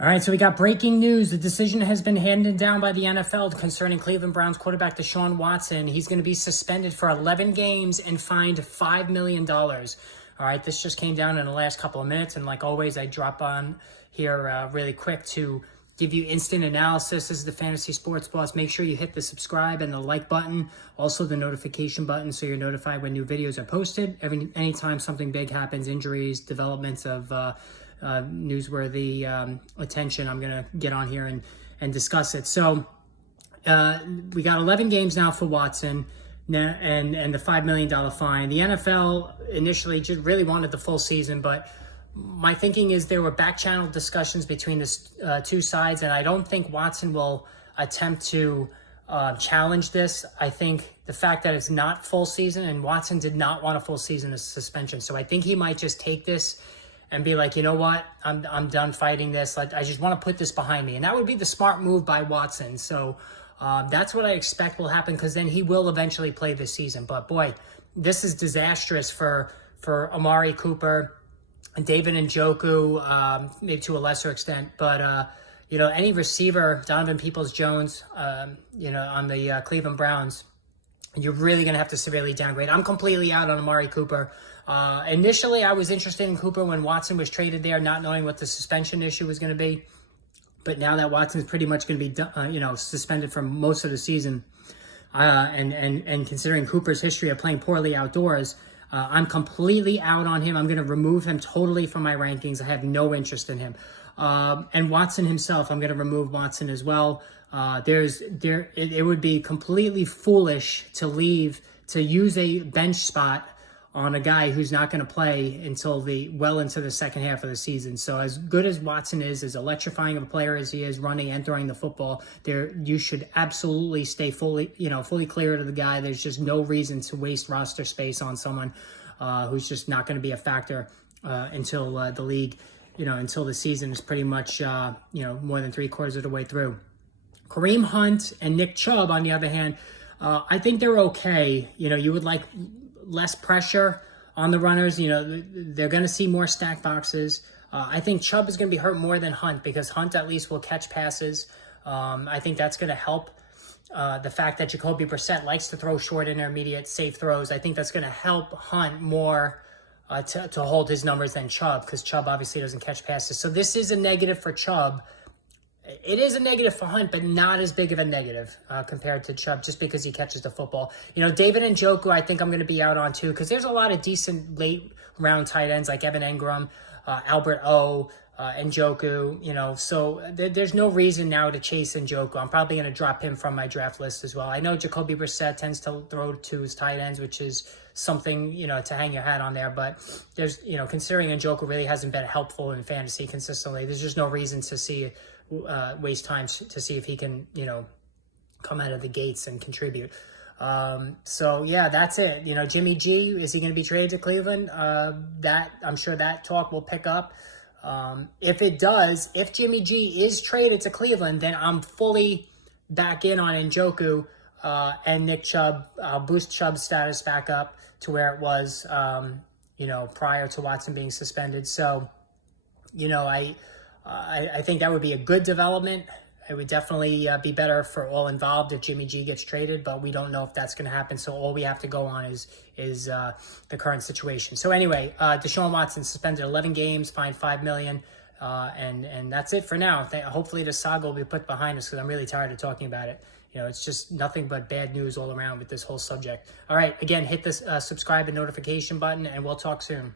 All right, so we got breaking news. The decision has been handed down by the NFL concerning Cleveland Browns quarterback DeShaun Watson. He's going to be suspended for 11 games and fined $5 million. All right, this just came down in the last couple of minutes. And like always, I drop on here really quick to give you instant analysis. This is the Fantasy Sports Boss. Make sure you hit the subscribe and the like button, also the notification button, so you're notified when new videos are posted. Anytime something big happens, injuries, developments of newsworthy attention, I'm going to get on here and discuss it. So we got 11 games now for Watson and the $5 million fine. The NFL initially just really wanted the full season, but my thinking is there were back-channel discussions between the two sides, and I don't think Watson will attempt to challenge this. I think the fact that it's not full season, and Watson did not want a full season of suspension, so I think he might just take this and be like, you know what, I'm done fighting this. I just want to put this behind me. And that would be the smart move by Watson. So that's what I expect will happen, because then he will eventually play this season. But boy, this is disastrous for Amari Cooper, David Njoku, maybe to a lesser extent. But, any receiver, Donovan Peoples-Jones, on the Cleveland Browns, you're really going to have to severely downgrade. I'm completely out on Amari Cooper. Initially, I was interested in Cooper when Watson was traded there, not knowing what the suspension issue was going to be. But now that Watson's pretty much going to be, suspended for most of the season, and considering Cooper's history of playing poorly outdoors, I'm completely out on him. I'm going to remove him totally from my rankings. I have no interest in him. And Watson himself, I'm going to remove Watson as well. It would be completely foolish to use a bench spot on a guy who's not going to play until well into the second half of the season. So as good as Watson is, as electrifying of a player as he is running and throwing the football, you should absolutely stay fully clear of the guy. There's just no reason to waste roster space on someone who's just not going to be a factor until the league, until the season is pretty much, more than 3/4 of the way through. Kareem Hunt and Nick Chubb, on the other hand, I think they're okay. You would like less pressure on the runners. They're going to see more stack boxes. I think Chubb is going to be hurt more than Hunt, because Hunt at least will catch passes. I think that's going to help. The fact that Jacoby Brissett likes to throw short, intermediate, safe throws, I think that's going to help Hunt more to hold his numbers than Chubb, because Chubb obviously doesn't catch passes. So this is a negative for Chubb. It is a negative for Hunt, but not as big of a negative compared to Chubb, just because he catches the football. David Njoku, I think I'm going to be out on too, because there's a lot of decent late-round tight ends like Evan Engram, Albert O, Njoku, so there's no reason now to chase Njoku. I'm probably going to drop him from my draft list as well. I know Jacoby Brissett tends to throw to his tight ends, which is something, to hang your hat on there. But there's, considering Njoku really hasn't been helpful in fantasy consistently, there's just no reason to waste time to see if he can, come out of the gates and contribute. So yeah, that's it. Jimmy G, is he going to be traded to Cleveland? I'm sure that talk will pick up. If Jimmy G is traded to Cleveland, then I'm fully back in on Njoku and Nick Chubb. I'll boost Chubb's status back up to where it was, prior to Watson being suspended. So, I think that would be a good development. It would definitely be better for all involved if Jimmy G gets traded, but we don't know if that's going to happen. So all we have to go on is the current situation. So anyway, DeShaun Watson suspended 11 games, fined $5 million, and that's it for now. Hopefully the saga will be put behind us, because I'm really tired of talking about it. It's just nothing but bad news all around with this whole subject. All right, again, hit the subscribe and notification button, and we'll talk soon.